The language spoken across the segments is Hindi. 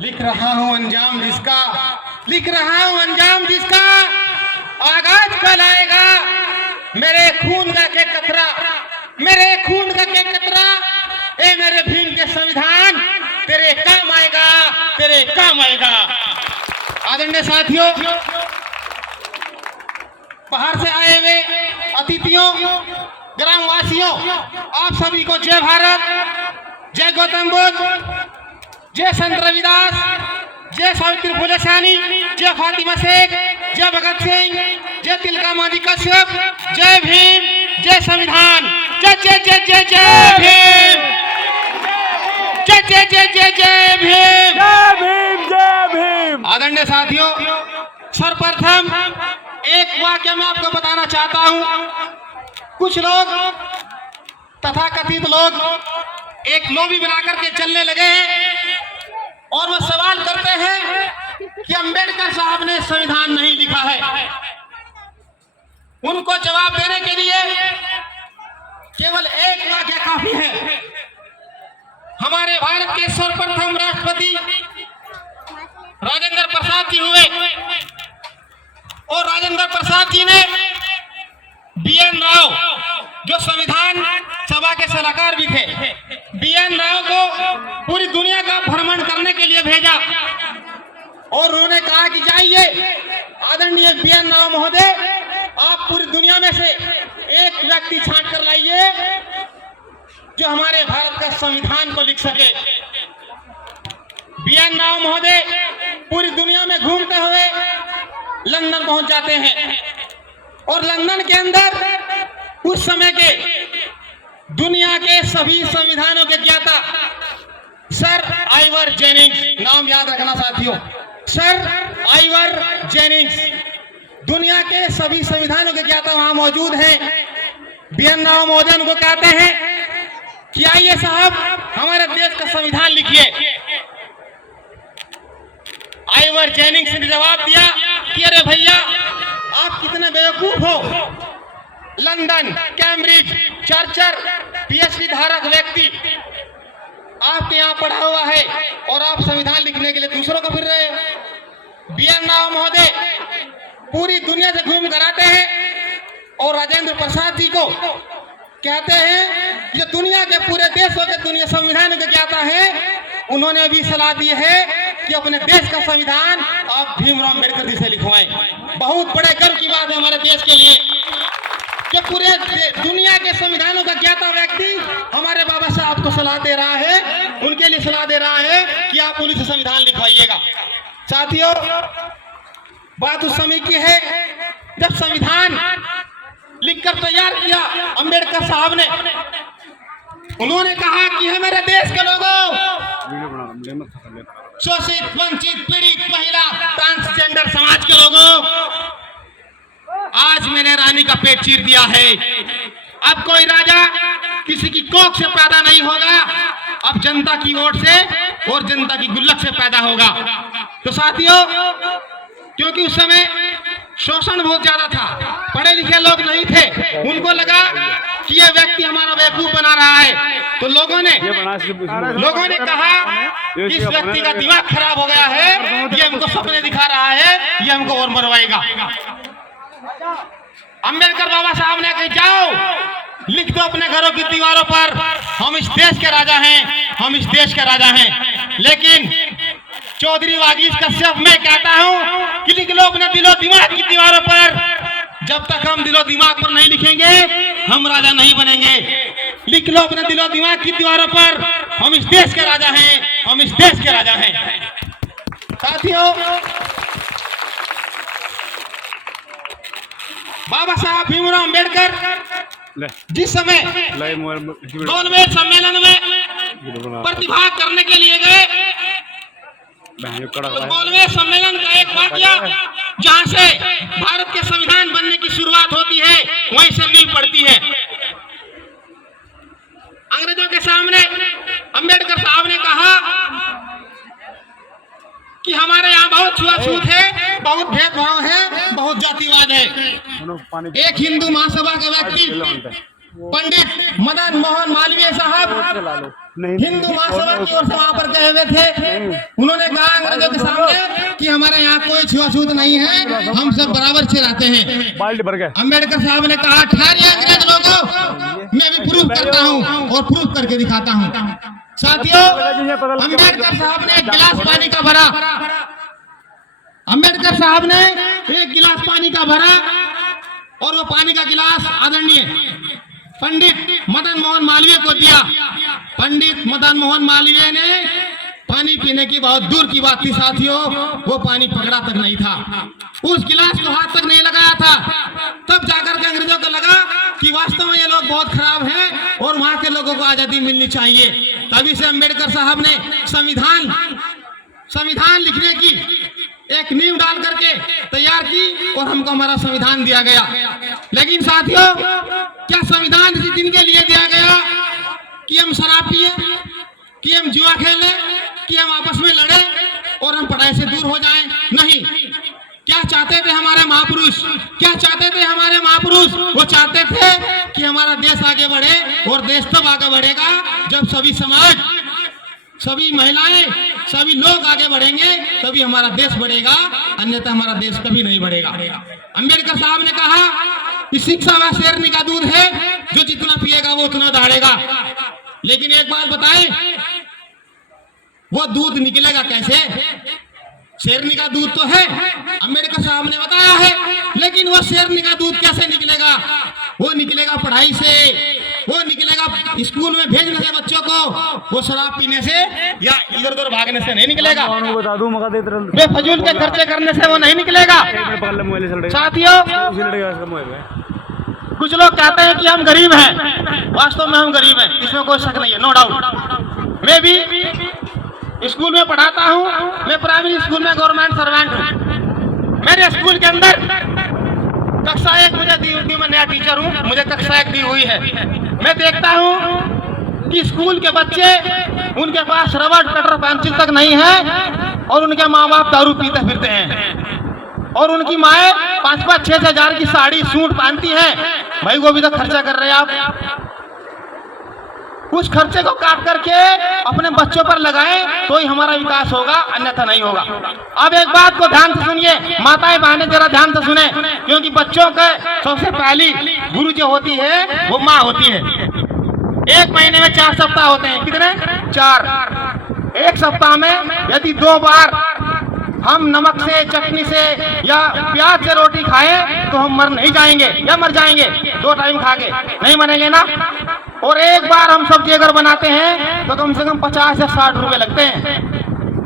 लिख रहा हूँ अंजाम जिसका, लिख रहा हूँ अंजाम जिसका, आगाज कल आएगा। मेरे खून का के कतरा, मेरे खून का के कतरा, ए मेरे भीम के संविधान तेरे काम आएगा, तेरे काम आएगा। आदरणीय साथियों, बाहर से आए हुए अतिथियों, ग्रामवासियों, आप सभी को जय भारत, जय गौतम बुद्ध, जय संत रविदास, जय सावित्री फुले सैनी, जय फातिमा शेख, जय भगत सिंह, जय तिलका मांझी कश्यप, जय भीम, जय संविधान, जय जय जय जय जय भीम, जय जय जय जय जय भीम, जय भीम, जय भीम। आदरणीय साथियों, सर्वप्रथम एक वाक्य मैं आपको बताना चाहता हूं। कुछ लोग तथाकथित लोग एक लॉबी बनाकर के चलने लगे हैं और वह सवाल करते हैं कि अंबेडकर साहब ने संविधान नहीं लिखा है। उनको जवाब देने के लिए केवल एक वाक्य काफी है। हमारे भारत के सर्वप्रथम राष्ट्रपति राजेंद्र प्रसाद जी हुए और राजेंद्र प्रसाद जी ने बीएन राव, जो संविधान सभा के सलाहकार भी थे, बीएन राव को पूरी दुनिया का भ्रमण करने के लिए भेजा और उन्होंने कहा कि जाइए आदरणीय बीएन राव महोदय, आप पूरी दुनिया में से एक व्यक्ति छांट कर लाइए जो हमारे भारत का संविधान को लिख सके। बीएन राव महोदय पूरी दुनिया में घूमते हुए लंदन पहुंच जाते हैं और लंदन के अंदर उस समय के दुनिया के सभी संविधानों के ज्ञाता सर आइवर जेनिंग्स, नाम याद रखना साथियों, सर आइवर जेनिंग्स, दुनिया के सभी संविधानों के ज्ञाता वहां मौजूद हैं। बीएन राव महोदय उनको कहते हैं कि आइए साहब, हमारे देश का संविधान लिखिए। आइवर जेनिंग्स ने जवाब दिया कि अरे भैया, आप कितने बेवकूफ हो। लंदन, कैम्ब्रिज, चर्चर, पीएचडी धारक व्यक्ति आपके यहाँ पढ़ा हुआ है और आप संविधान लिखने के लिए दूसरों को फिर रहे हो। बीएन राव महोदय पूरी दुनिया से घूम कर आते हैं और राजेंद्र प्रसाद जी को कहते हैं, ये दुनिया के पूरे देशों के दुनिया संविधान के ज्ञाता है, उन्होंने अभी सलाह दी है कि अपने देश का संविधान आप भीमराव अम्बेडकर जी से लिखवाएं। बहुत बड़े गर्व की बात है हमारे देश के लिए कि पूरे दुनिया के संविधानों का ज्ञाता व्यक्ति हमारे बाबा साहब को सलाह दे रहा है, उनके लिए सलाह दे रहा है कि आप उन्हीं से संविधान लिखवाइएगा। साथियों, बात उस समय की है जब संविधान लिखकर तैयार किया अंबेडकर साहब ने। उन्होंने कहा कि है मेरे देश के लोगों, शोषित, वंचित, पीड़ित, महिला, ट्रांसजेंडर समाज के लोगों, आज मैंने रानी का पेट चीर दिया है। अब कोई राजा किसी की कोख से पैदा नहीं होगा, अब जनता की वोट से और जनता की गुल्लक से पैदा होगा। तो साथियों, क्योंकि उस समय शोषण बहुत ज्यादा था, पढ़े लिखे लोग नहीं थे, उनको लगा कि ये व्यक्ति हमारा बेवकूफ बना रहा है, तो लोगों ने कहा कि इस व्यक्ति का दिमाग खराब हो गया है, ये हमको सपने दिखा रहा है, ये हमको और मरवाएगा। अंबेडकर बाबा साहब ने कहा, जाओ लिख दो अपने घरों की दीवारों पर, हम इस देश के राजा हैं, हम इस देश के राजा हैं। लेकिन चौधरी वागीश कश्यप, मैं कहता हूं कि लिख लो अपने दिलो दिमाग की दीवारों पर। जब तक हम दिलो दिमाग पर नहीं लिखेंगे, हम राजा नहीं बनेंगे। लिख लो अपने दिलो दिमाग की दीवारों पर, हम इस देश के राजा हैं, हम इस देश के राजा हैं। साथियों, बाबा साहब भीमराव अम्बेडकर जिस समय गोलमेज सम्मेलन में प्रतिभाग करने के लिए गए, तो गोलमेज सम्मेलन का एक वाक्य जहां से भारत के संविधान बनने की शुरुआत होती है, वहीं से नींव पड़ती है। अंग्रेजों के सामने अंबेडकर साहब ने कहा कि हमारे यहाँ बहुत छुआछूत है, बहुत भेदभाव है, बहुत जातिवाद है। एक हिंदू महासभा के व्यक्ति पंडित मदन मोहन मालवीय साहब हिंदू महासभा की ओर से वहां पर गए हुए थे। उन्होंने कहा अंग्रेजों के सामने कि हमारे यहाँ कोई छुआछूत नहीं है, हम सब बराबर से रहते हैं। बाल्टी भर गए। अम्बेडकर साहब ने कहा ठहरिए अंग्रेज लोगों, मैं भी प्रूफ करता हूँ और प्रूफ करके दिखाता हूँ। साथियों, अम्बेडकर साहब ने एक गिलास पानी का भरा, अम्बेडकर साहब ने एक गिलास पानी का भरा और वो पानी का गिलास आदरणीय पंडित मदन मोहन मालवीय को दिया। पंडित मदन मोहन मालवीय ने पानी पीने की बहुत दूर की बात थी साथियों, वो पानी पकड़ा तक नहीं था, उस गिलास को हाथ तक नहीं लगाया था। तब जाकर के अंग्रेजों को लगा कि वास्तव में ये लोग बहुत खराब हैं और वहां के लोगों को आजादी मिलनी चाहिए। तभी से अम्बेडकर साहब ने संविधान लिखने की एक नींव डाल करके तैयार की और हमको हमारा संविधान दिया गया। लेकिन साथियों, क्या संविधान इसी दिन के लिए दिया गया कि हम शराब पिए, कि हम जुआ खेलें, कि हम आपस में लड़े और हम पढ़ाई से दूर हो जाएं? नहीं। क्या चाहते थे हमारे महापुरुष? क्या चाहते थे हमारे महापुरुष? वो चाहते थे कि हमारा देश आगे बढ़े, और देश तब आगे बढ़ेगा जब सभी समाज, सभी महिलाएं, सभी लोग आगे बढ़ेंगे, तभी हमारा देश बढ़ेगा, अन्यथा हमारा देश कभी नहीं बढ़ेगा। अम्बेडकर साहब ने कहा कि शिक्षा वह शेरनी का दूध है, जो जितना पिएगा वो उतना दहाड़ेगा। लेकिन एक बात बताएं, वो दूध निकलेगा कैसे? शेरनी का दूध तो है, अम्बेडकर साहब ने बताया है, लेकिन वो शेरनी का दूध कैसे निकलेगा? वो निकलेगा पढ़ाई से, वो निकलेगा स्कूल में भेजने से बच्चों को, वो शराब पीने से या इधर उधर भागने से नहीं निकलेगा, बता दूं मगा देते बेफजूल के खर्चे करने से वो नहीं निकलेगा। साथियों, कुछ लोग कहते हैं कि हम गरीब हैं, वास्तव में हम गरीब हैं, इसमें कोई शक नहीं है, नो डाउट। मैं भी स्कूल में पढ़ाता हूँ, मैं प्राइमरी स्कूल में गवर्नमेंट सर्वेंट हूँ। मेरे स्कूल के अंदर कक्षा 1 मुझे दी हुई, मैं नया टीचर हूँ, मुझे कक्षा 1 दी हुई है। मैं देखता हूँ कि स्कूल के बच्चे, उनके पास रबड़ कटर पेंसिल तक नहीं है और उनके माँ बाप दारू पीते फिरते हैं, और उनकी माएँ 5-5, 6 हजार की साड़ी सूट पहनती हैं। भाई वो भी तो खर्चा कर रहे हैं आप, उस खर्चे को काट करके अपने बच्चों पर लगाएं तो ही हमारा विकास होगा, अन्यथा नहीं होगा। अब एक बात को ध्यान से सुनिए, माताएं बहनें जरा ध्यान से सुने, क्योंकि बच्चों के सबसे पहली गुरु जो होती है वो माँ होती है। एक महीने में 4 सप्ताह होते हैं, कितने? 4। एक सप्ताह में यदि 2 बार हम नमक से, चटनी से या प्याज से रोटी खाएं तो हम मर नहीं जाएंगे या मर जाएंगे? 2 टाइम खा के नहीं मरेंगे ना। और एक बार हम सब्जी अगर बनाते हैं तो कम से कम 50 या 60 रुपए लगते हैं।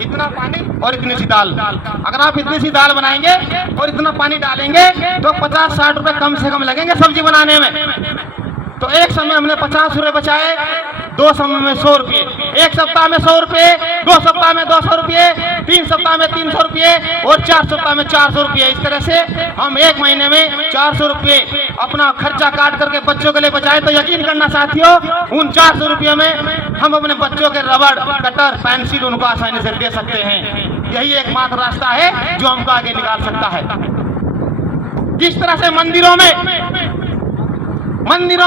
इतना पानी और इतनी सी दाल, अगर आप इतनी सी दाल बनाएंगे और इतना पानी डालेंगे तो 50-60 रुपए कम से कम लगेंगे सब्जी बनाने में। तो एक समय हमने 50 रुपए बचाए, 2 समय में 100 रुपये, 1 सप्ताह में 100 रुपये, 2 सप्ताह में 200 रुपये, 3 सप्ताह में 300 रुपये और 4 सप्ताह में 400 रुपये। इस तरह से हम 1 महीने में 400 रुपये अपना खर्चा काट करके बच्चों के लिए बचाए। तो यकीन करना साथियों, उन 400 रुपये में हम अपने बच्चों के रबड़, कटर, पेंसिल उनको आसानी से दे सकते हैं। यही एकमात्र रास्ता है जो हमको आगे निकाल सकता है। जिस तरह से मंदिरों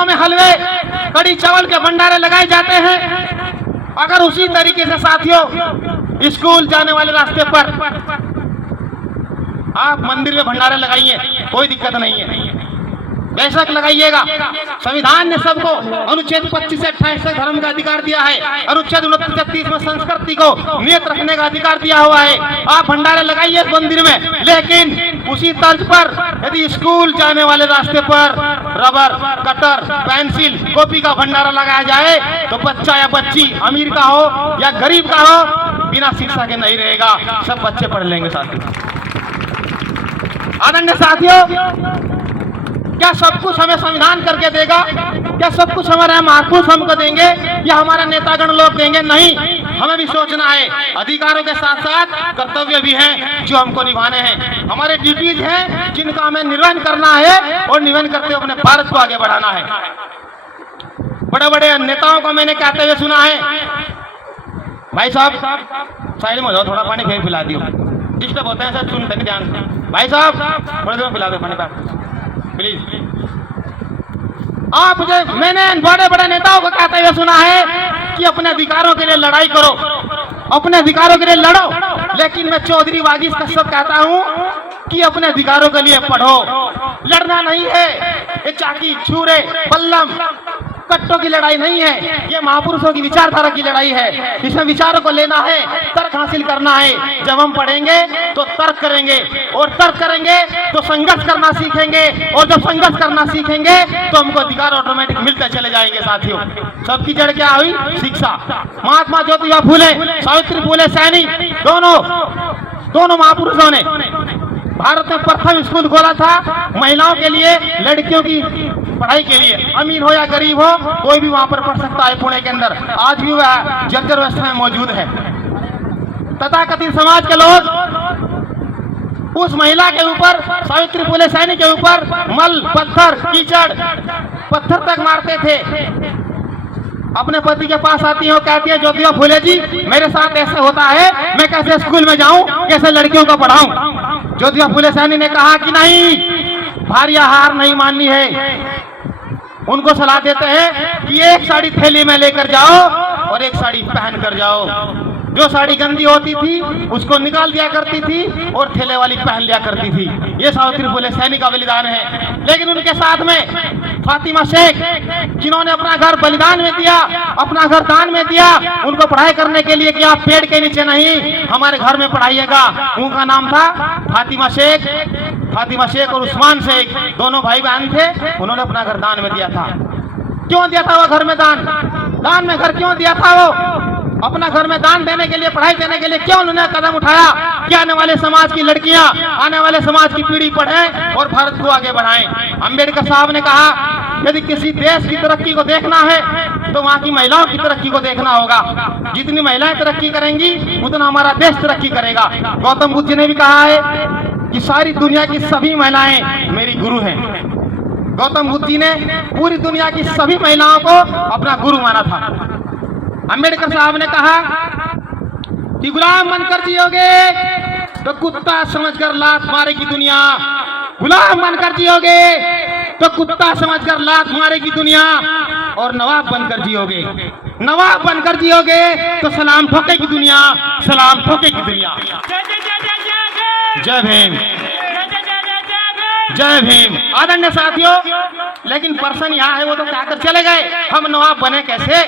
में हलवे, कड़ी चावल के भंडारे लगाए जाते हैं, अगर उसी तरीके से साथियों स्कूल जाने वाले रास्ते पर आप मंदिर में भंडारे लगाइए, कोई दिक्कत नहीं है, बेशक लगाइएगा। संविधान ने सबको अनुच्छेद 25 से 28 तक धर्म का अधिकार दिया है, अनुच्छेद 29-30 में संस्कृति को नियत रखने का अधिकार दिया हुआ है। आप भंडारे लगाइए मंदिर में, लेकिन उसी तर्ज पर यदि स्कूल जाने वाले रास्ते पर रबर, कटर, पेंसिल, कॉपी का भंडारा लगाया जाए तो बच्चा या बच्ची अमीर का हो या गरीब का हो, बिना शिक्षा के नहीं रहेगा, सब बच्चे पढ़ लेंगे। साथियों, आदरणीय साथियों, क्या सब कुछ हमें संविधान करके देगा? क्या सब कुछ हमारे महापुरुष हमको देंगे या हमारे नेतागण लोग देंगे? नहीं, हमें भी सोचना है। अधिकारों के साथ साथ कर्तव्य भी हैं जो हमको निभाने हैं। हमारे ड्यूटीज हैं जिनका हमें निर्वहन करना है और निर्वहन करते हुए अपने भारत को आगे बढ़ाना है। बड़े बड़े नेताओं को मैंने कहते हुए सुना है, भाई साहब साइड में हो जाओ, थोड़ा पानी फिर पिला दियो, डिस्टर्ब होते हैं सर, सुनते हैं ध्यान से। भाई साहब थोड़ी देर में पिला दो पानी, प्लीज। मैंने बड़े बड़े नेताओं को कहते हुए सुना है कि अपने अधिकारों के लिए लड़ाई करो, अपने अधिकारों के लिए लड़ो, लेकिन मैं चौधरी वाजिद कश्यप कहता हूं कि अपने अधिकारों के लिए पढ़ो। लड़ना नहीं है ये चाकी छुरे बल्लम कट्टों की लड़ाई नहीं है, ये महापुरुषों की विचारधारा की लड़ाई है। इसमें विचारों को लेना है, तर्क हासिल करना है। जब हम पढ़ेंगे तो तर्क करेंगे, और तर्क करेंगे तो संघर्ष करना सीखेंगे, और जब संघर्ष करना सीखेंगे तो हमको अधिकार ऑटोमेटिक मिलते चले जाएंगे। साथियों, सबकी जड़ क्या हुई? शिक्षा। महात्मा ज्योतिबा फूले, सावित्री फूले सैनी, दोनों महापुरुषों ने भारत में प्रथम स्कूल खोला था महिलाओं के लिए, लड़कियों की पढ़ाई के लिए। अमीर हो या गरीब हो, कोई भी वहां पर पढ़ सकता है। पुणे के अंदर आज भी वह जर्जर अवस्था में मौजूद है। तथाकथित समाज के लोग उस महिला के ऊपर, सावित्री फूले सैनी के ऊपर मल, पत्थर, कीचड़, पत्थर तक मारते थे। अपने पति के पास आती है और कहती है, ज्योतिबा फूले जी मेरे साथ ऐसे होता है, मैं कैसे स्कूल में जाऊं, कैसे लड़कियों को पढ़ाऊं? ज्योतिबा फूले सैनी ने कहा कि नहीं, भारी हार नहीं माननी है। उनको सलाह देते हैं कि एक साड़ी थैली में लेकर जाओ और एक साड़ी पहन कर जाओ। जो साड़ी गंदी होती थी उसको निकाल दिया करती थी और थैले वाली पहन लिया करती थी। ये सावित्री फूले सैनी का बलिदान है। लेकिन उनके साथ में फातिमा शेख, जिन्होंने अपना घर बलिदान में दिया, अपना घर दान में दिया, उनको पढ़ाई करने के लिए कि आप पेड़ के नीचे नहीं हमारे घर में पढ़ाइएगा। उनका नाम था फातिमा शेख। फातिमा शेख और उस्मान शेख दोनों भाई बहन थे। उन्होंने अपना घर दान में दिया था। क्यों दिया था वो घर में दान में घर क्यों दिया था? वो अपना घर में दान देने के लिए, पढ़ाई देने के लिए क्यों उन्होंने कदम उठाया कि आने वाले समाज की लड़कियां, आने वाले समाज की पीढ़ी पढ़ें और भारत को आगे बढ़ाएं। अम्बेडकर साहब ने कहा यदि किसी देश की तरक्की को देखना है तो वहाँ की महिलाओं की तरक्की को देखना होगा। जितनी महिलाएं तरक्की करेंगी उतना हमारा देश तरक्की करेगा। गौतम बुद्ध जी ने भी कहा है कि सारी दुनिया की सभी महिलाएं मेरी गुरु हैं। गौतम बुद्ध जी ने पूरी दुनिया की सभी महिलाओं को अपना गुरु माना था। अम्बेडकर साहब ने कहा कि गुलाम बनकर जियोगे तो कुत्ता समझकर लात मारेगी दुनिया, गुलाम बनकर जियोगे तो कुत्ता समझकर लात मारेगी दुनिया, और नवाब बनकर जियोगे, नवाब बनकर जियोगे तो सलाम ठोकेगी दुनिया, सलाम ठोकेगी दुनिया। जय भीम, जय भीम। आदरणीय साथियों, लेकिन पर्सन यहाँ है वो तो कहकर चले गए, हम नवाब बने कैसे?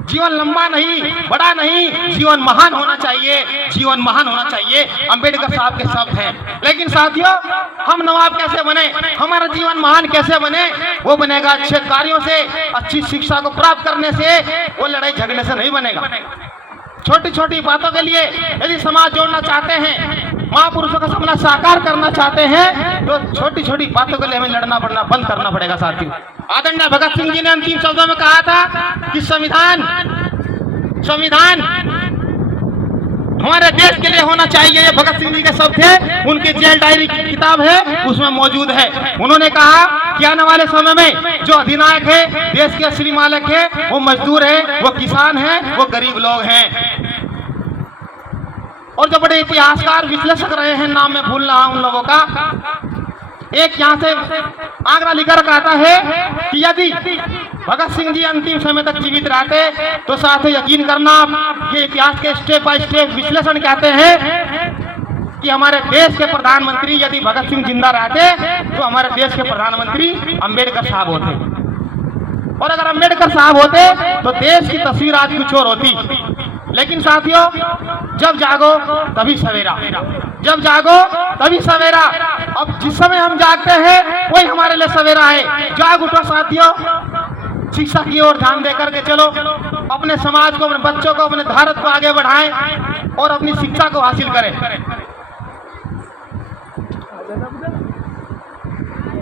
जीवन लंबा नहीं, बड़ा नहीं, जीवन महान होना चाहिए, जीवन महान होना चाहिए। अंबेडकर साहब के शब्द हैं। लेकिन साथियों, हम नवाब कैसे बने, हमारा जीवन महान कैसे बने? वो बनेगा अच्छे कार्यों से, अच्छी शिक्षा को प्राप्त करने से, वो लड़ाई झगड़े से नहीं बनेगा। छोटी छोटी बातों के लिए यदि समाज जोड़ना चाहते हैं, महापुरुषों का सपना साकार करना चाहते हैं, तो छोटी छोटी बातों के लिए हमें लड़ना पड़ना बंद करना पड़ेगा। साथियों, आदरणीय भगत सिंह जी ने अंतिम शब्दों में कहा था कि संविधान हमारे देश के लिए होना चाहिए। ये भगत सिंह जी के शब्द थे, उनकी जेल डायरी की किताब है उसमें मौजूद है। उन्होंने कहा कि आने वाले समय में जो अधिनायक है, देश के असली मालिक है, वो मजदूर है, वो किसान है, वो गरीब लोग हैं। और जो बड़े इतिहासकार विश्लेषक रहे हैं, नाम मैं भूल रहा हूं उन लोगों का, एक यहाँ से आंकड़ा लिखकर कहता है कि यदि भगत सिंह जी अंतिम समय तक जीवित रहते तो साथियों यकीन करना, ये इतिहास के स्टेप बाय स्टेप विश्लेषण कहते हैं कि हमारे देश के प्रधानमंत्री यदि भगत सिंह जिंदा रहते तो हमारे देश के प्रधानमंत्री अंबेडकर साहब होते, और अगर अंबेडकर साहब होते तो देश की तस्वीर आज कुछ और होती। लेकिन साथियों, जब जागो तभी सवेरा, जब जागो तभी सवेरा। अब जिस समय हम जागते हैं वही हमारे लिए सवेरा है। जाग उठो साथियों, शिक्षा की ओर ध्यान देकर के चलो, अपने समाज को, अपने बच्चों को, अपने भारत को आगे बढ़ाएं और अपनी शिक्षा को हासिल करें।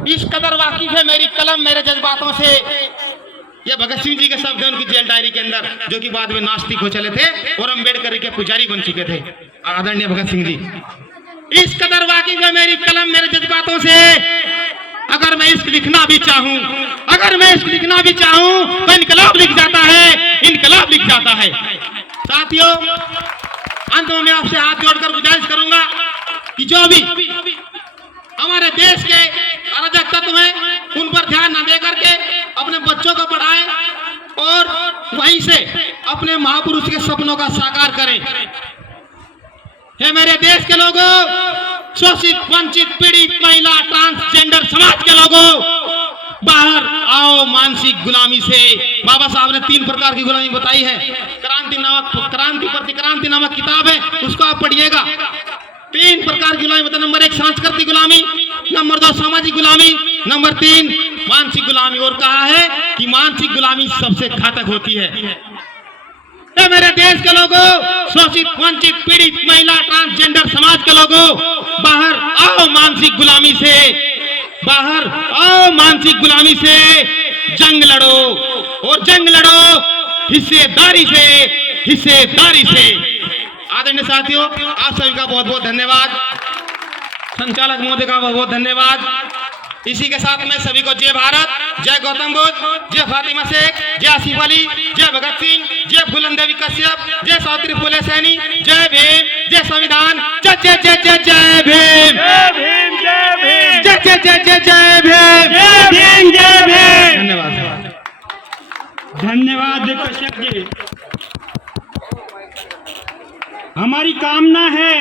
इस कदर वाकिफ है मेरी कलम मेरे जज्बातों से, ये भगत सिंह जी के शब्द हैं उनकी जेल डायरी के अंदर, जो कि बाद में नास्तिक हो चले थे और अंबेडकर के पुजारी बन चुके थे। आदरणीय भगत सिंह जी, इस कदर वाकिफ है मेरी कलम मेरे जज्बातों से, अगर मैं इश्क लिखना भी चाहूं, अगर मैं इश्क लिखना भी चाहूं तो इनकलाब लिख जाता है, इनकलाब लिख जाता है। साथियों, अंत में मैं आपसे हाथ जोड़कर गुजारिश करूंगा कि जो भी हमारे देश के अराजक तत्व हैं उन पर ध्यान न दे करके अपने बच्चों को पढ़ाएं और वहीं से अपने महापुरुष के सपनों का साकार करें। हे मेरे देश के लोगों, शोषित, वंचित, पीड़ित, महिला, ट्रांसजेंडर समाज के लोगों, बाहर आओ मानसिक गुलामी से। बाबा साहब ने 3 प्रकार की गुलामी बताई है। क्रांति प्रतिक्रांति नामक किताब है, उसको आप पढ़िएगा। 3 प्रकार की गुलामी बताई। नंबर 1 सांस्कृतिक गुलामी, नंबर 2 सामाजिक गुलामी, नंबर 3 मानसिक गुलामी। और कहा है कि मानसिक गुलामी सबसे घातक होती है। मेरे देश के लोगों, शोषित, वंचित, पीड़ित, महिला, ट्रांसजेंडर समाज के लोगों, बाहर आओ मानसिक गुलामी से, बाहर आओ मानसिक गुलामी से जंग लड़ो और जंग लड़ो हिस्सेदारी से, हिस्सेदारी से। आदरणीय साथियों, आप सभी का बहुत बहुत धन्यवाद। संचालक महोदय का बहुत बहुत धन्यवाद। इसी के साथ में सभी को जय भारत, जय गौतम बुद्ध, जय फातिमा शेख, जय आसिफ अली, जय भगत सिंह, जय फूलन देवी कश्यप, जय सावित्री फुले सैनी, जय भीम, जय संविधान, जय जय जय जय जय भीम, जय भीम, जय भीम, जय जय जय जय जय भीम, जय भीम, जय भीम। धन्यवाद। धन्यवाद कश्यप जी। हमारी कामना है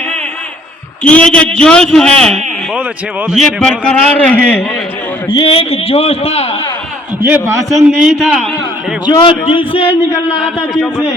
कि ये जो जोश है बहुत अच्छे, ये बरकरार रहे। ये एक जोश था, ये भाषण नहीं था, जो दिल से निकल रहा था, दिल से।